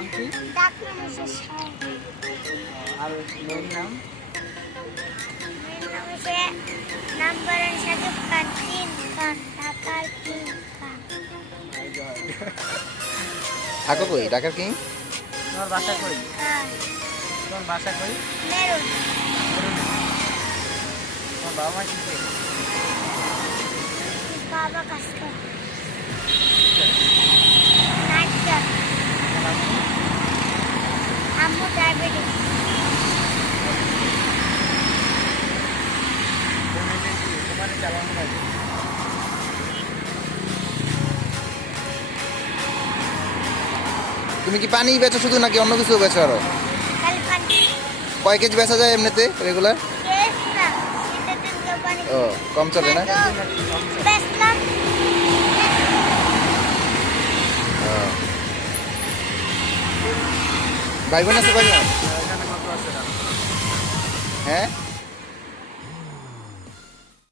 নাম কি? ডাকনাম হচ্ছে শাহ। আর মেয়ের নাম? মেয়ের নাম হচ্ছে নাম্বারান সাকিব খান, কিং খান, ঢাকার কিং খান। থাকো কই ঢাকার কিং? তোমার বাসা কই? হ্যাঁ, তোমার বাসা কই? মেরুন। তোমার বাবা মা কি করে? বাবা কাজ করে। নাটক। আম্মু ডায়াবেটিস। তোমার চালানো লাগে। তুমি কি পানি বেচো শুধু নাকি অন্য কিছু বেচো আরো? খালি পানি। কয় কেজি বেচা যায় এমনিতে রেগুলার? কেস না, শীতের দিন কেউ পানি ও কম চলে না? বেচলাম। ও। ভাই বোন আছে কয়জন? এখানে কত আছে? হ্যাঁ